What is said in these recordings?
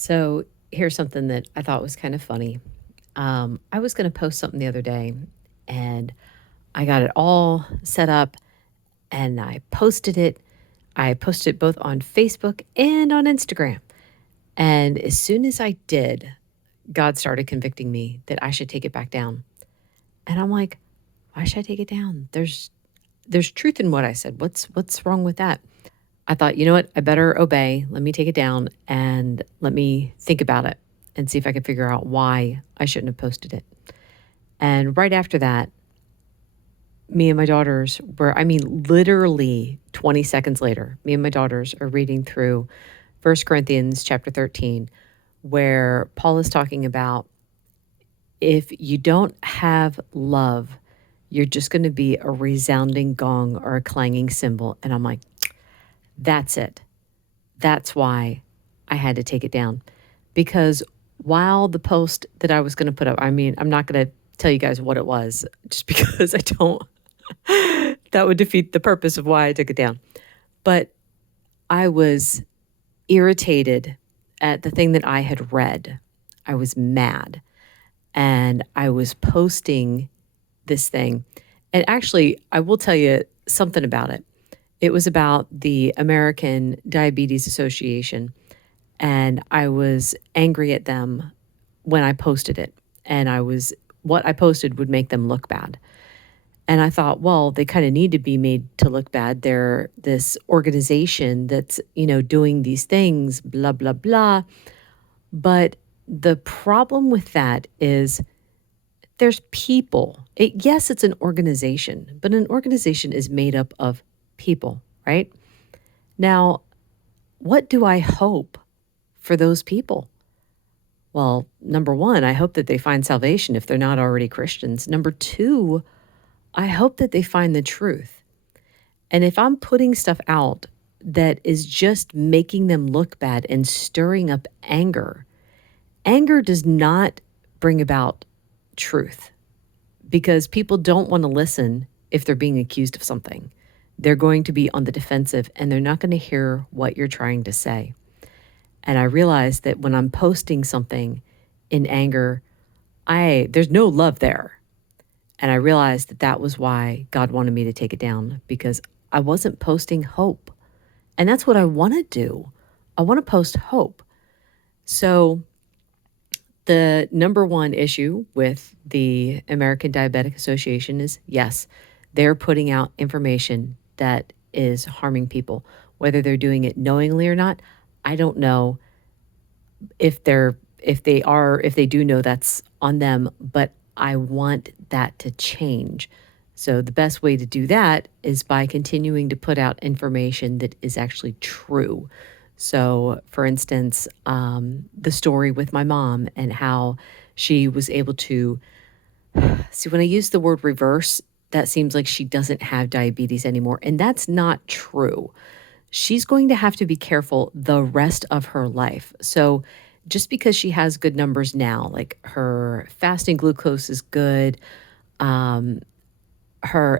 So here's something that I thought was kind of funny. I was going to post something the other day and I got it all set up and I posted it. I posted it both on Facebook and on Instagram. And as soon as I did, God started convicting me that I should take it back down. And I'm like, why should I take it down? There's truth in what I said. What's wrong with that? I thought, you know what? I better obey. Let me take it down and let me think about it and see if I can figure out why I shouldn't have posted it. And right after that, me and my daughters literally 20 seconds later, me and my daughters are reading through 1 Corinthians chapter 13, where Paul is talking about if you don't have love, you're just going to be a resounding gong or a clanging cymbal. And I'm like, that's it. That's why I had to take it down. Because while the post that I was going to put up, I'm not going to tell you guys what it was just because I don't, that would defeat the purpose of why I took it down. But I was irritated at the thing that I had read. I was mad and I was posting this thing. And actually, I will tell you something about it. It was about the American Diabetes Association. And I was angry at them when I posted it. And what I posted would make them look bad. And I thought, well, they kind of need to be made to look bad. They're this organization that's, doing these things, blah, blah, blah. But the problem with that is there's people. Yes, it's an organization, but an organization is made up of people, right? Now, what do I hope for those people? Well, number one, I hope that they find salvation if they're not already Christians. Number two, I hope that they find the truth. And if I'm putting stuff out that is just making them look bad and stirring up anger, anger does not bring about truth because people don't want to listen if they're being accused of something. They're going to be on the defensive and they're not going to hear what you're trying to say. And I realized that when I'm posting something in anger, there's no love there. And I realized that that was why God wanted me to take it down because I wasn't posting hope. And that's what I want to do. I want to post hope. So the number one issue with the American Diabetic Association is, yes, they're putting out information that is harming people. Whether they're doing it knowingly or not, I don't know. If they do know, that's on them, but I want that to change. So the best way to do that is by continuing to put out information that is actually true. So, for instance, the story with my mom and how she was able to see, when I use the word reverse, that seems like she doesn't have diabetes anymore. And that's not true. She's going to have to be careful the rest of her life. So just because she has good numbers now, like her fasting glucose is good, her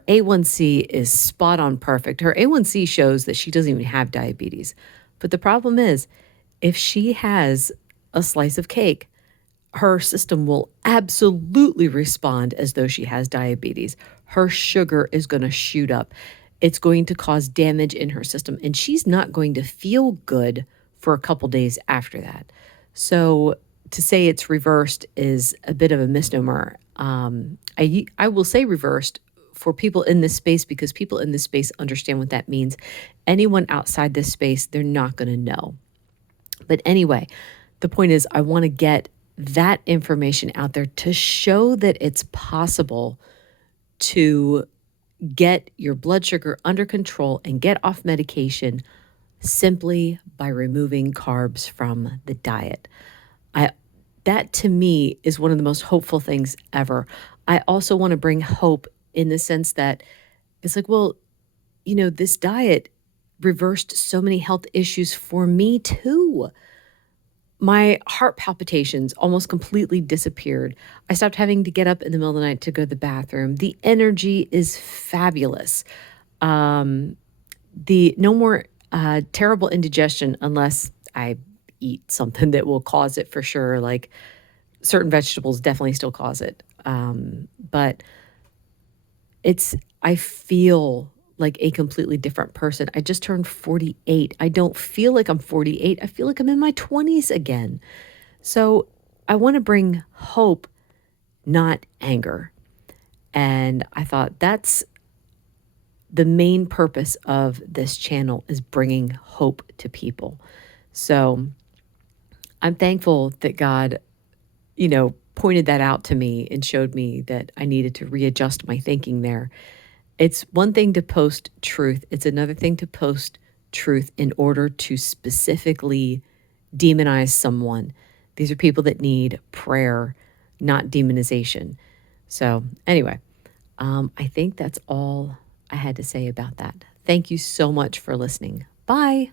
A1C is spot on perfect. Her A1C shows that she doesn't even have diabetes. But the problem is, if she has a slice of cake, her system will absolutely respond as though she has diabetes. Her sugar is going to shoot up. It's going to cause damage in her system, and she's not going to feel good for a couple days after that. So to say it's reversed is a bit of a misnomer. I will say reversed for people in this space because people in this space understand what that means. Anyone outside this space, they're not going to know. But anyway, the point is I want to get that information out there to show that it's possible to get your blood sugar under control and get off medication simply by removing carbs from the diet. That to me is one of the most hopeful things ever. I also want to bring hope in the sense that it's like, well, this diet reversed so many health issues for me too. My heart palpitations almost completely disappeared. I stopped having to get up in the middle of the night to go to the bathroom. The energy is fabulous. The no more terrible indigestion unless I eat something that will cause it for sure. Like certain vegetables definitely still cause it. But it's I feel like a completely different person. I just turned 48. I don't feel like I'm 48. I feel like I'm in my 20s again. So I want to bring hope, not anger. And I thought that's the main purpose of this channel is bringing hope to people. So I'm thankful that God, pointed that out to me and showed me that I needed to readjust my thinking there. It's one thing to post truth, it's another thing to post truth in order to specifically demonize someone. These are people that need prayer, not demonization. So, anyway, I think that's all I had to say about that. Thank you so much for listening. Bye.